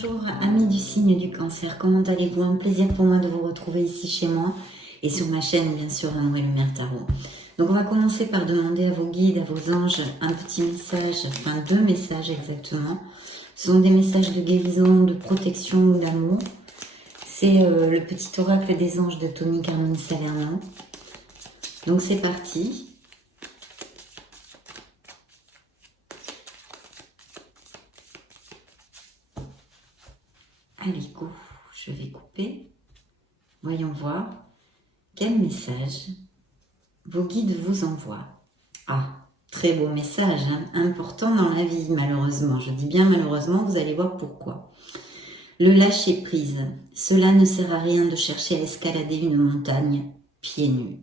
Bonjour amis du signe du cancer, comment allez-vous? Un plaisir pour moi de vous retrouver ici chez moi et sur ma chaîne bien sûr Amour et Lumière Tarot. Donc on va commencer par demander à vos guides, à vos anges un petit message, enfin 2 messages exactement. Ce sont des messages de guérison, de protection ou d'amour. C'est le petit oracle des anges de Tony Carmine Salerno. Donc c'est parti. Allez, go, je vais couper. Voyons voir quel message vos guides vous envoient. Ah, très beau message, hein, important dans la vie, malheureusement. Je dis bien malheureusement, vous allez voir pourquoi. Le lâcher prise. Cela ne sert à rien de chercher à escalader une montagne pieds nus.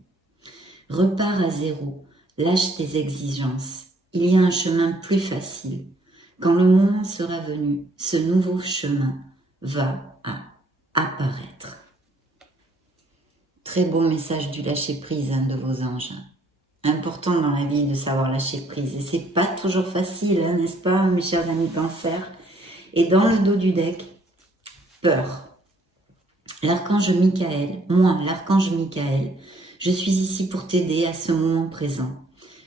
Repars à zéro, lâche tes exigences. Il y a un chemin plus facile. Quand le moment sera venu, ce nouveau chemin va apparaître. Très beau message du lâcher prise hein, de vos anges. Important dans la vie de savoir lâcher prise. Et c'est pas toujours facile, hein, n'est-ce pas, mes chers amis cancer? Et dans le dos du deck, peur. L'archange Michael, moi, l'archange Michael, je suis ici pour t'aider à ce moment présent.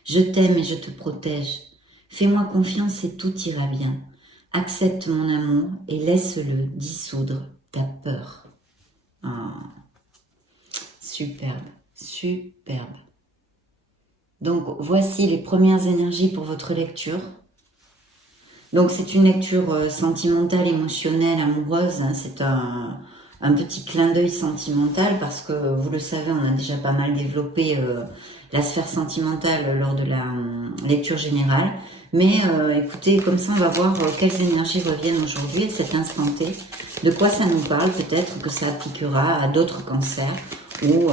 Je t'aime et je te protège. Fais-moi confiance et tout ira bien. Accepte mon amour et laisse-le dissoudre ta peur. Ah, superbe, superbe. Donc, voici les premières énergies pour votre lecture. Donc, c'est une lecture sentimentale, émotionnelle, amoureuse. Hein. C'est un petit clin d'œil sentimental parce que, vous le savez, on a déjà pas mal développé la sphère sentimentale lors de la lecture générale. Mais écoutez, comme ça, on va voir quelles énergies reviennent aujourd'hui à cet instant T. De quoi ça nous parle? Peut-être que ça appliquera à d'autres cancers ou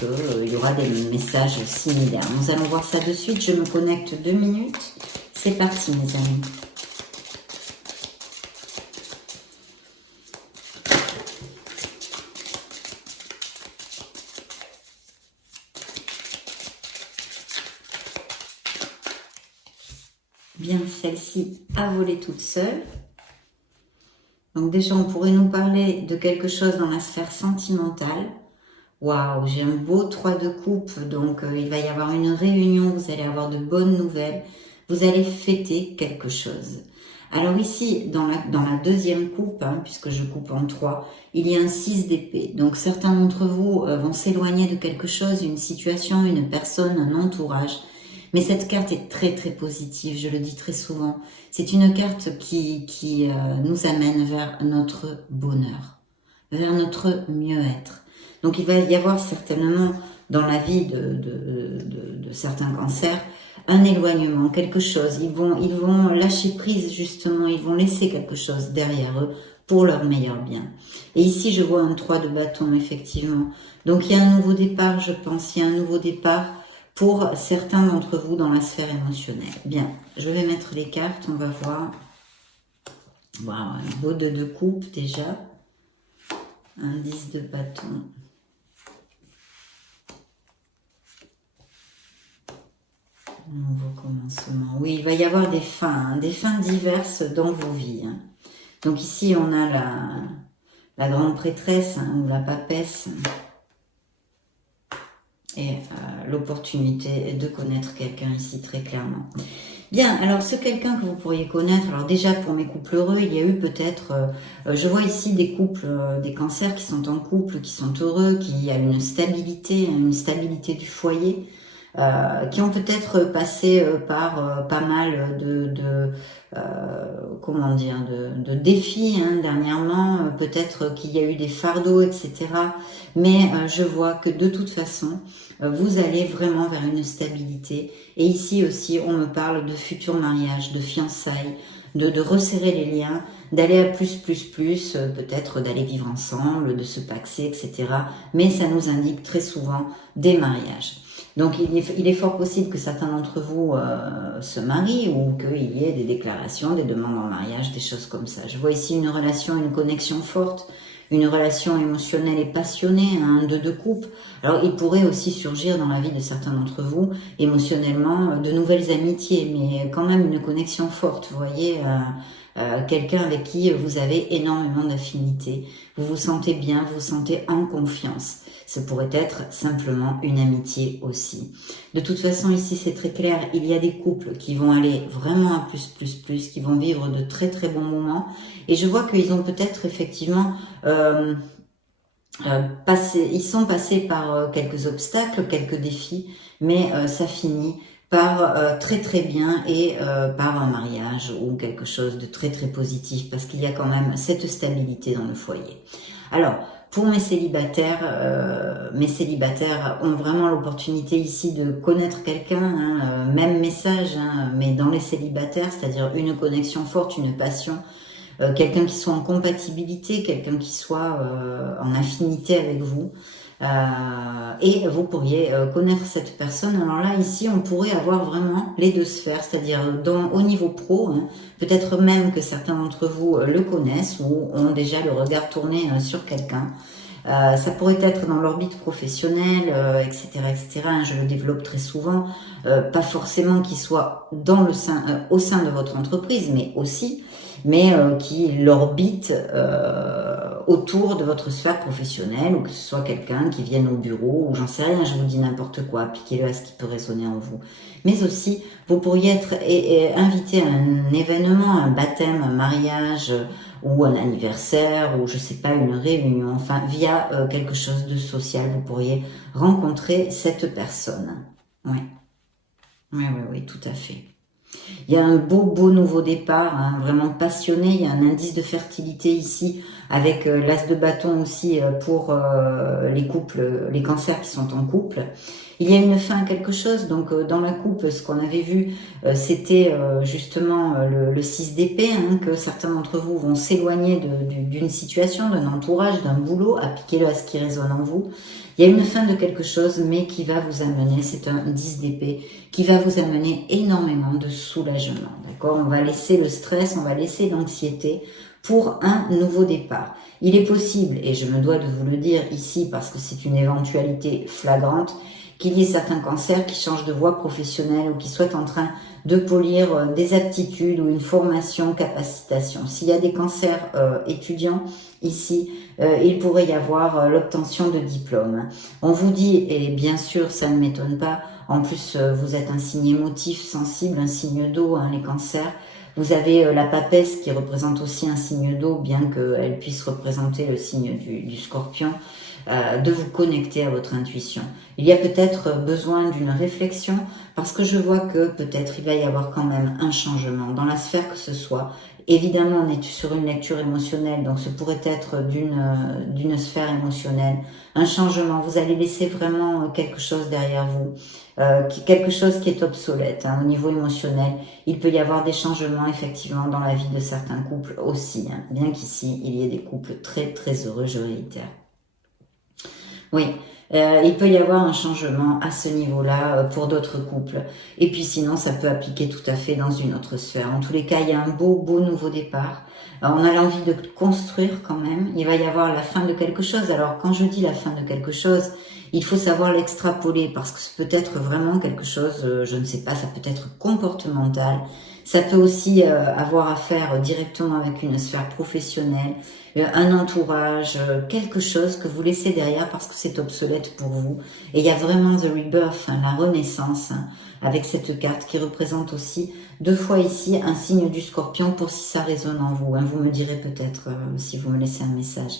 qu'il y aura des messages similaires. Nous allons voir ça de suite. Je me connecte 2 minutes. C'est parti, mes amis. Bien, celle-ci a volé toute seule. Donc déjà, on pourrait nous parler de quelque chose dans la sphère sentimentale. Waouh, j'ai un beau 3 de coupe, donc il va y avoir une réunion, vous allez avoir de bonnes nouvelles, vous allez fêter quelque chose. Alors ici, dans la deuxième coupe, hein, puisque je coupe en 3, il y a un 6 d'épée. Donc certains d'entre vous vont s'éloigner de quelque chose, une situation, une personne, un entourage. Mais cette carte est très très positive, je le dis très souvent. C'est une carte qui nous amène vers notre bonheur, vers notre mieux-être. Donc il va y avoir certainement dans la vie de certains cancers un éloignement, quelque chose. Ils vont lâcher prise justement, ils vont laisser quelque chose derrière eux pour leur meilleur bien. Et ici je vois un 3 de bâton effectivement. Donc il y a un nouveau départ, je pense, il y a un nouveau départ pour certains d'entre vous dans la sphère émotionnelle. Bien, je vais mettre les cartes, on va voir. Wow, un beau 2 de coupe déjà. Un 10 de bâton. Nouveau commencement. Oui, il va y avoir des fins diverses dans vos vies. Hein. Donc ici, on a la grande prêtresse hein, ou la papesse. Et l'opportunité de connaître quelqu'un ici très clairement. Bien, alors ce quelqu'un que vous pourriez connaître, alors déjà pour mes couples heureux, il y a eu peut-être, je vois ici des couples, des cancers qui sont en couple, qui sont heureux, qui a une stabilité du foyer, qui ont peut-être passé par pas mal comment dire, de défis hein, dernièrement, peut-être qu'il y a eu des fardeaux, etc. Mais je vois que de toute façon, vous allez vraiment vers une stabilité. Et ici aussi, on me parle de futur mariage, de fiançailles, de resserrer les liens, d'aller à plus, peut-être d'aller vivre ensemble, de se paxer, etc. Mais ça nous indique très souvent des mariages. Donc il est fort possible que certains d'entre vous se marient ou qu'il y ait des déclarations, des demandes en mariage, des choses comme ça. Je vois ici une relation, une connexion forte, une relation émotionnelle et passionnée, un 2 de coupe. Alors il pourrait aussi surgir dans la vie de certains d'entre vous, émotionnellement, de nouvelles amitiés, mais quand même une connexion forte, vous voyez, quelqu'un avec qui vous avez énormément d'affinité, vous vous sentez bien, vous vous sentez en confiance. Ça pourrait être simplement une amitié aussi. De toute façon, ici, c'est très clair, il y a des couples qui vont aller vraiment à plus, qui vont vivre de très très bons moments. Et je vois qu'ils ont peut-être effectivement ils sont passés par quelques obstacles, quelques défis, mais ça finit par très très bien et par un mariage ou quelque chose de très très positif parce qu'il y a quand même cette stabilité dans le foyer. Alors, pour mes célibataires ont vraiment l'opportunité ici de connaître quelqu'un, hein, même message, hein, mais dans les célibataires, c'est-à-dire une connexion forte, une passion, quelqu'un qui soit en compatibilité, quelqu'un qui soit en affinité avec vous. Et vous pourriez connaître cette personne. Alors là, ici, on pourrait avoir vraiment les deux sphères, c'est-à-dire au niveau pro, hein, peut-être même que certains d'entre vous le connaissent ou ont déjà le regard tourné sur quelqu'un. Ça pourrait être dans l'orbite professionnelle, etc., etc. Hein, je le développe très souvent. Pas forcément qu'il soit dans le sein, au sein de votre entreprise, mais aussi, mais qui l'orbite autour de votre sphère professionnelle, ou que ce soit quelqu'un qui vienne au bureau, ou j'en sais rien, je vous dis n'importe quoi, appliquez-le à ce qui peut résonner en vous. Mais aussi, vous pourriez être invité à un événement, un baptême, un mariage, ou un anniversaire, ou je sais pas, une réunion, enfin, via quelque chose de social, vous pourriez rencontrer cette personne. Oui, oui, oui, oui, tout à fait. Il y a un beau nouveau départ, hein, vraiment passionné. Il y a un indice de fertilité ici, avec l'as de bâton aussi pour les couples, les cancers qui sont en couple. Il y a une fin à quelque chose, donc dans la coupe, ce qu'on avait vu, c'était justement le 6 d'épée, hein, que certains d'entre vous vont s'éloigner d'une situation, d'un entourage, d'un boulot, appliquez-le à ce qui résonne en vous. Il y a une fin de quelque chose, mais qui va vous amener, c'est un 10 d'épée, qui va vous amener énormément de soulagement, d'accord? On va laisser le stress, on va laisser l'anxiété pour un nouveau départ. Il est possible, et je me dois de vous le dire ici parce que c'est une éventualité flagrante, qu'il y ait certains cancers qui changent de voie professionnelle ou qui soient en train de polir des aptitudes ou une formation, capacitation. S'il y a des cancers étudiants ici, il pourrait y avoir l'obtention de diplômes. On vous dit, et bien sûr ça ne m'étonne pas, en plus vous êtes un signe émotif, sensible, un signe d'eau, hein, les cancers. Vous avez la papesse qui représente aussi un signe d'eau, bien qu'elle puisse représenter le signe du scorpion. De vous connecter à votre intuition. Il y a peut-être besoin d'une réflexion parce que je vois que peut-être il va y avoir quand même un changement dans la sphère que ce soit. Évidemment, on est sur une lecture émotionnelle, donc ce pourrait être d'une sphère émotionnelle. Un changement, vous allez laisser vraiment quelque chose derrière vous, quelque chose qui est obsolète hein, au niveau émotionnel. Il peut y avoir des changements effectivement dans la vie de certains couples aussi, hein, bien qu'ici il y ait des couples très très heureux, je réitère. Oui, il peut y avoir un changement à ce niveau-là pour d'autres couples. Et puis sinon, ça peut appliquer tout à fait dans une autre sphère. En tous les cas, il y a un beau nouveau départ. On a l'envie de construire quand même. Il va y avoir la fin de quelque chose. Alors, quand je dis la fin de quelque chose, il faut savoir l'extrapoler parce que ça peut être vraiment quelque chose, je ne sais pas, ça peut être comportemental. Ça peut aussi avoir à faire directement avec une sphère professionnelle, un entourage, quelque chose que vous laissez derrière parce que c'est obsolète pour vous. Et il y a vraiment the rebirth, hein, la renaissance, hein, avec cette carte qui représente aussi deux fois ici un signe du scorpion pour si ça résonne en vous. Hein, vous me direz peut-être si vous me laissez un message.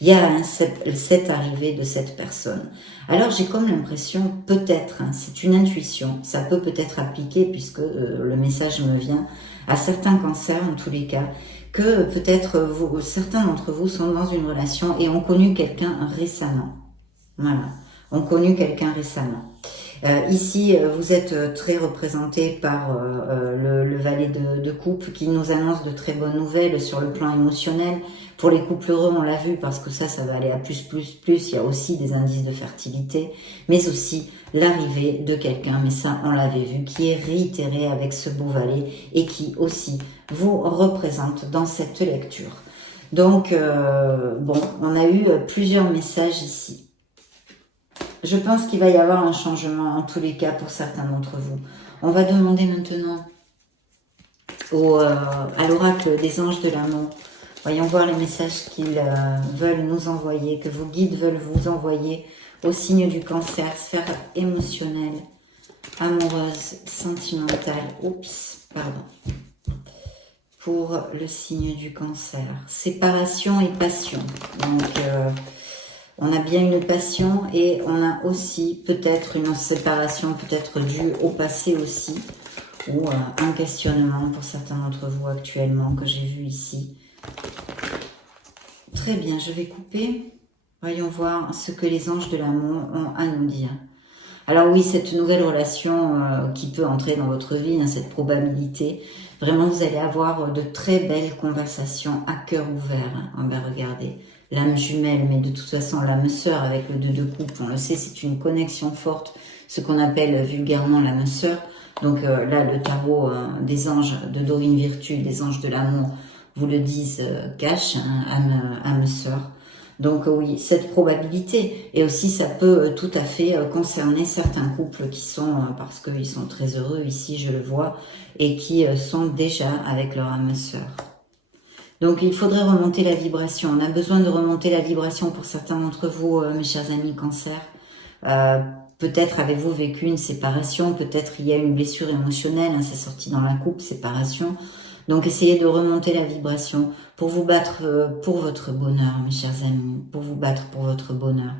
Il y a cette arrivée de cette personne. Alors j'ai comme l'impression, peut-être, hein, c'est une intuition, ça peut peut-être appliquer puisque le message me vient à certains cancers en tous les cas, que peut-être certains d'entre vous sont dans une relation et ont connu quelqu'un récemment. Voilà, ont connu quelqu'un récemment. Ici, vous êtes très représenté par le valet de coupe qui nous annonce de très bonnes nouvelles sur le plan émotionnel. Pour les couples heureux, on l'a vu parce que ça va aller à plus. Il y a aussi des indices de fertilité, mais aussi l'arrivée de quelqu'un, mais ça, on l'avait vu, qui est réitéré avec ce beau valet et qui aussi vous représente dans cette lecture. Donc, bon, on a eu plusieurs messages ici. Je pense qu'il va y avoir un changement en tous les cas pour certains d'entre vous. On va demander maintenant à l'oracle des anges de l'amour. Voyons voir les messages qu'ils veulent nous envoyer, que vos guides veulent vous envoyer au signe du Cancer, sphère émotionnelle, amoureuse, sentimentale. Oups, pardon. Pour le signe du Cancer, séparation et passion. Donc, on a bien une passion et on a aussi peut-être une séparation, peut-être due au passé aussi, ou un questionnement pour certains d'entre vous actuellement que j'ai vu ici. Très bien, je vais couper. Voyons voir ce que les anges de l'amour ont à nous dire. Alors oui, cette nouvelle relation qui peut entrer dans votre vie, hein, cette probabilité, vraiment vous allez avoir de très belles conversations à cœur ouvert. Hein. Regardez, l'âme jumelle, mais de toute façon l'âme sœur avec le 2 de coupe, on le sait, c'est une connexion forte, ce qu'on appelle vulgairement l'âme sœur. Donc là, le tarot des anges de Dorine Virtue, des anges de l'amour, vous le disent cache, hein, âme sœur. Donc oui, cette probabilité, et aussi ça peut tout à fait concerner certains couples qui sont, parce qu'ils sont très heureux ici, je le vois, et qui sont déjà avec leur âme sœur. Donc il faudrait remonter la vibration, on a besoin de remonter la vibration pour certains d'entre vous, mes chers amis Cancer. Peut-être avez-vous vécu une séparation, peut-être il y a une blessure émotionnelle, hein, c'est sorti dans la coupe, séparation. Donc essayez de remonter la vibration pour vous battre pour votre bonheur, mes chers amis, pour vous battre pour votre bonheur.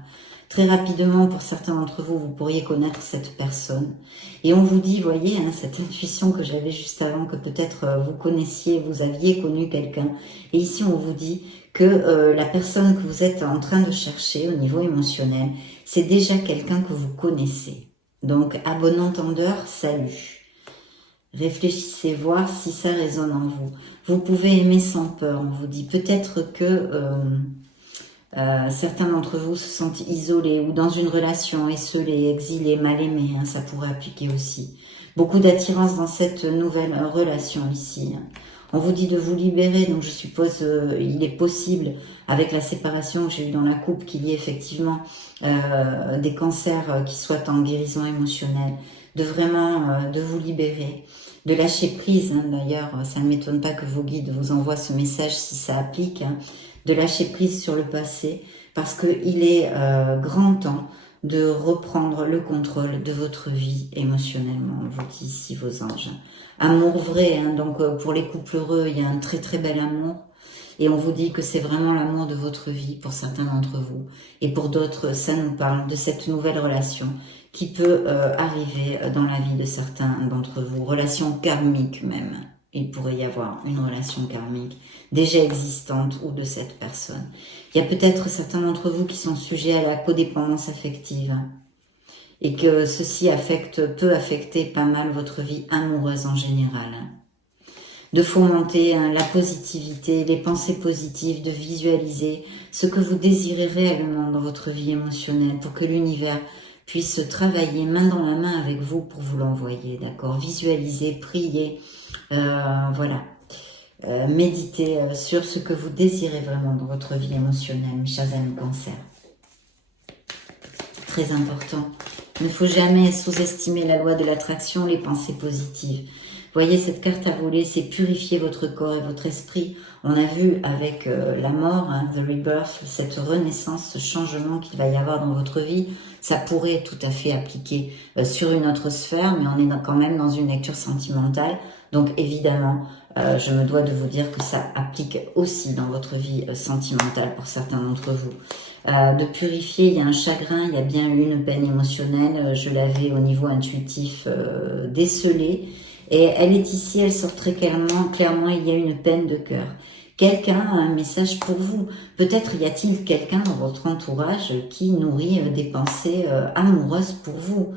Très rapidement, pour certains d'entre vous, vous pourriez connaître cette personne. Et on vous dit, voyez, hein, cette intuition que j'avais juste avant, que peut-être vous connaissiez, vous aviez connu quelqu'un. Et ici, on vous dit que la personne que vous êtes en train de chercher au niveau émotionnel, c'est déjà quelqu'un que vous connaissez. Donc, à bon entendeur, salut. Réfléchissez, voir si ça résonne en vous. Vous pouvez aimer sans peur, on vous dit. Peut-être que certains d'entre vous se sentent isolés ou dans une relation esselée, exilés, mal aimés. Hein, ça pourrait appliquer aussi. Beaucoup d'attirance dans cette nouvelle relation ici. Hein. On vous dit de vous libérer, donc je suppose il est possible, avec la séparation que j'ai eue dans la coupe, qu'il y ait effectivement des cancers qui soient en guérison émotionnelle, de vraiment de vous libérer, de lâcher prise. Hein, d'ailleurs, ça ne m'étonne pas que vos guides vous envoient ce message si ça applique, hein, de lâcher prise sur le passé, parce qu'il est grand temps de reprendre le contrôle de votre vie émotionnellement. On vous dit ici vos anges. Amour vrai, hein, donc pour les couples heureux, il y a un très très bel amour. Et on vous dit que c'est vraiment l'amour de votre vie pour certains d'entre vous. Et pour d'autres, ça nous parle de cette nouvelle relation qui peut arriver dans la vie de certains d'entre vous. Relation karmique même. Il pourrait y avoir une relation karmique déjà existante ou de cette personne. Il y a peut-être certains d'entre vous qui sont sujets à la codépendance affective et que ceci peut affecter pas mal votre vie amoureuse en général. De fomenter la positivité, les pensées positives, de visualiser ce que vous désirez réellement dans votre vie émotionnelle pour que l'univers puisse travailler main dans la main avec vous pour vous l'envoyer, d'accord? Visualisez, priez, voilà. Méditez sur ce que vous désirez vraiment dans votre vie émotionnelle, mes chers amis Cancer. Très important. Il ne faut jamais sous-estimer la loi de l'attraction, les pensées positives. Voyez, cette carte à voler, c'est purifier votre corps et votre esprit. On a vu avec la mort, hein, the rebirth, cette renaissance, ce changement qu'il va y avoir dans votre vie. Ça pourrait tout à fait appliquer sur une autre sphère, mais on est quand même dans une lecture sentimentale. Donc évidemment, je me dois de vous dire que ça applique aussi dans votre vie sentimentale pour certains d'entre vous. De purifier, il y a un chagrin, il y a bien eu une peine émotionnelle. Je l'avais au niveau intuitif décelée. Et elle est ici, elle sort très clairement, il y a une peine de cœur. Quelqu'un a un message pour vous. Peut-être y a-t-il quelqu'un dans votre entourage qui nourrit des pensées amoureuses pour vous.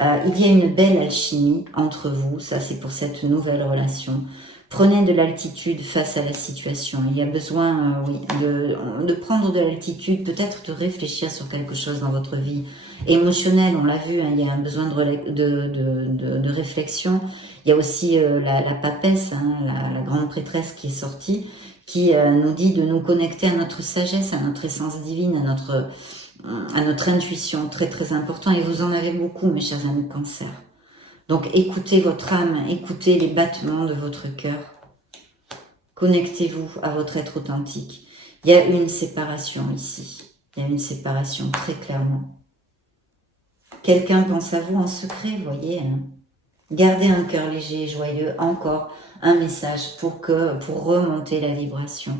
Il y a une belle alchimie entre vous, ça c'est pour cette nouvelle relation. Prenez de l'altitude face à la situation. Il y a besoin oui, de prendre de l'altitude, peut-être de réfléchir sur quelque chose dans votre vie émotionnelle. On l'a vu, hein, il y a un besoin de réflexion. Il y a aussi la papesse, hein, la grande prêtresse qui est sortie, qui nous dit de nous connecter à notre sagesse, à notre essence divine, à notre intuition, très très important. Et vous en avez beaucoup, mes chers amis Cancer. Donc écoutez votre âme, écoutez les battements de votre cœur. Connectez-vous à votre être authentique. Il y a une séparation ici. Il y a une séparation très clairement. Quelqu'un pense à vous en secret, vous voyez. Hein. Gardez un cœur léger et joyeux. Encore un message pour remonter la vibration.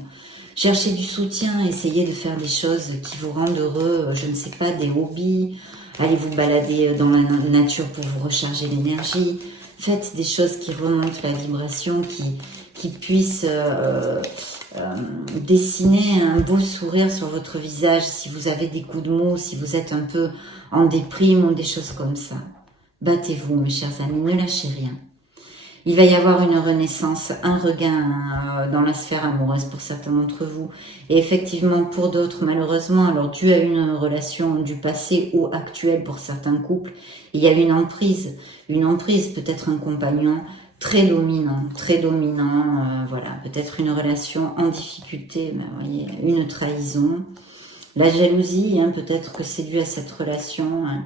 Cherchez du soutien, essayez de faire des choses qui vous rendent heureux. Je ne sais pas, des hobbies. Allez vous balader dans la nature pour vous recharger l'énergie. Faites des choses qui remontent la vibration, qui puissent dessiner un beau sourire sur votre visage. Si vous avez des coups de mou, si vous êtes un peu en déprime ou des choses comme ça. Battez-vous, mes chers amis, ne lâchez rien. Il va y avoir une renaissance, un regain dans la sphère amoureuse pour certains d'entre vous. Et effectivement, pour d'autres, malheureusement, alors dû à une relation du passé ou actuelle pour certains couples, il y a une emprise, peut-être un compagnon très dominant, voilà, peut-être une relation en difficulté, mais vous voyez, une trahison. La jalousie, hein, peut-être que c'est dû à cette relation. Hein.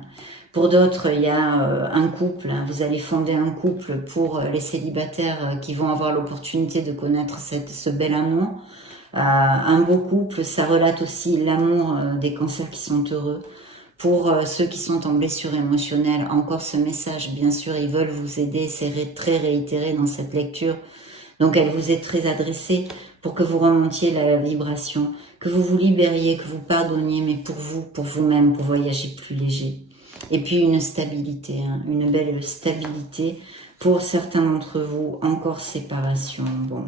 Pour d'autres, il y a un couple, hein, vous allez fonder un couple pour les célibataires qui vont avoir l'opportunité de connaître ce bel amour. Un beau couple, ça relate aussi l'amour des cancers qui sont heureux. Pour ceux qui sont en blessure émotionnelle, encore ce message, bien sûr, ils veulent vous aider, c'est très réitéré dans cette lecture. Donc elle vous est très adressée pour que vous remontiez la vibration, que vous vous libériez, que vous pardonniez, mais pour vous, pour vous-même, pour voyager plus léger. Et puis une stabilité, hein, une belle stabilité. Pour certains d'entre vous, encore séparation. Bon,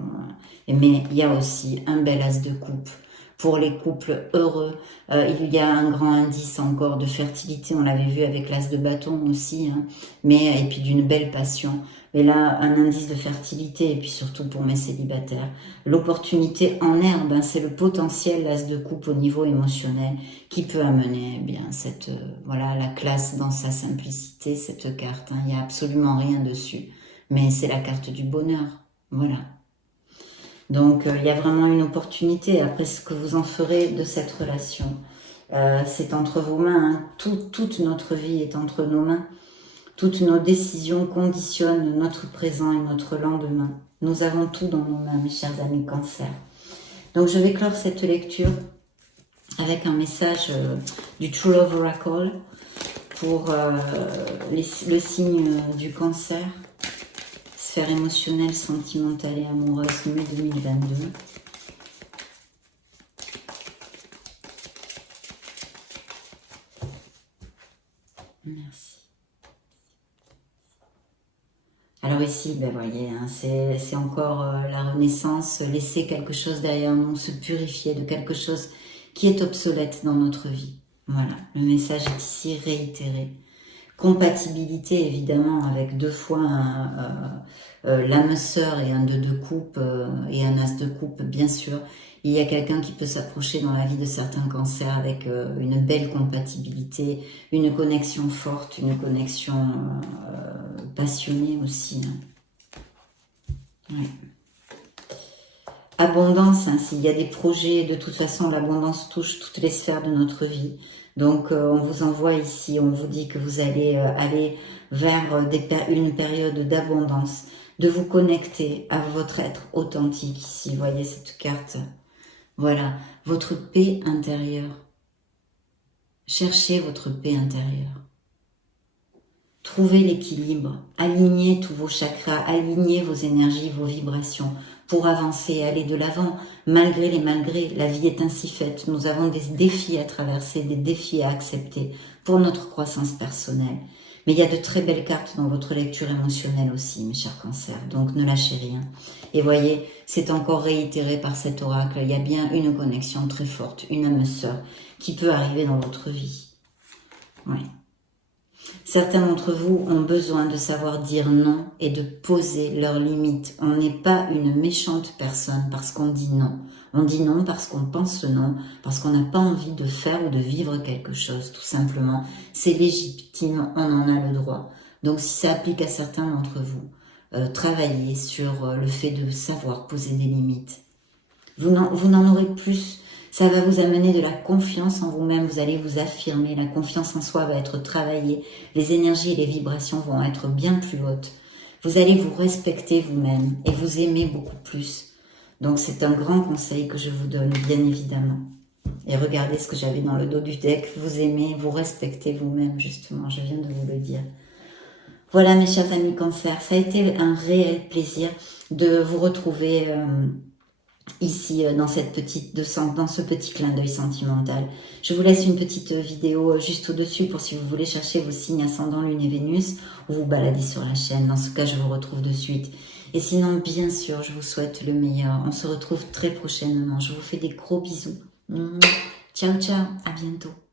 mais il y a aussi un bel as de coupe. Pour les couples heureux, il y a un grand indice encore de fertilité. On l'avait vu avec l'as de bâton aussi, hein, et puis d'une belle passion. Mais là, un indice de fertilité, et puis surtout pour mes célibataires. L'opportunité en herbe, hein, c'est le potentiel l'as de coupe au niveau émotionnel qui peut amener eh bien cette voilà la classe dans sa simplicité, cette carte. Hein. Il n'y a absolument rien dessus, mais c'est la carte du bonheur. Voilà. Donc, il y a vraiment une opportunité. Après, ce que vous en ferez de cette relation, c'est entre vos mains. Hein. Toute notre vie est entre nos mains. Toutes nos décisions conditionnent notre présent et notre lendemain. Nous avons tout dans nos mains, mes chers amis Cancer. Donc, je vais clore cette lecture avec un message du True Love Oracle pour le signe du Cancer. Sphère émotionnelle, sentimentale et amoureuse, mai 2022. Merci. Alors ici, ben voyez, hein, c'est encore la renaissance, laisser quelque chose derrière nous, se purifier de quelque chose qui est obsolète dans notre vie. Voilà, le message est ici réitéré. Compatibilité évidemment avec deux fois l'âme sœur et un 2 de coupe et un as de coupe, bien sûr. Il y a quelqu'un qui peut s'approcher dans la vie de certains cancers avec une belle compatibilité, une connexion forte, une connexion passionnée aussi. Hein. Ouais. Abondance, hein, s'il y a des projets, de toute façon l'abondance touche toutes les sphères de notre vie. Donc on vous envoie ici, on vous dit que vous allez aller vers une période d'abondance, de vous connecter à votre être authentique ici. Vous voyez cette carte. Voilà, votre paix intérieure. Cherchez votre paix intérieure. Trouvez l'équilibre, alignez tous vos chakras, alignez vos énergies, vos vibrations pour avancer, aller de l'avant, malgré les malgrés. La vie est ainsi faite. Nous avons des défis à traverser, des défis à accepter pour notre croissance personnelle. Mais il y a de très belles cartes dans votre lecture émotionnelle aussi, mes chers cancers. Donc ne lâchez rien. Et voyez, c'est encore réitéré par cet oracle. Il y a bien une connexion très forte, une âme sœur qui peut arriver dans votre vie. Oui. Certains d'entre vous ont besoin de savoir dire non et de poser leurs limites. On n'est pas une méchante personne parce qu'on dit non. On dit non parce qu'on pense non, parce qu'on n'a pas envie de faire ou de vivre quelque chose, tout simplement. C'est légitime, on en a le droit. Donc si ça applique à certains d'entre vous, travaillez sur le fait de savoir poser des limites. Vous n'en aurez plus. Ça va vous amener de la confiance en vous-même, vous allez vous affirmer, la confiance en soi va être travaillée, les énergies et les vibrations vont être bien plus hautes. Vous allez vous respecter vous-même et vous aimer beaucoup plus. Donc c'est un grand conseil que je vous donne, bien évidemment. Et regardez ce que j'avais dans le dos du deck. Vous aimez, vous respectez vous-même, justement. Je viens de vous le dire. Voilà, mes chers amis Cancer. Ça a été un réel plaisir de vous retrouver ici dans dans ce petit clin d'œil sentimental. Je vous laisse une petite vidéo juste au-dessus pour si vous voulez chercher vos signes ascendant Lune et Vénus ou vous balader sur la chaîne. Dans ce cas, je vous retrouve de suite. Et sinon, bien sûr, je vous souhaite le meilleur. On se retrouve très prochainement. Je vous fais des gros bisous. Ciao, ciao. À bientôt.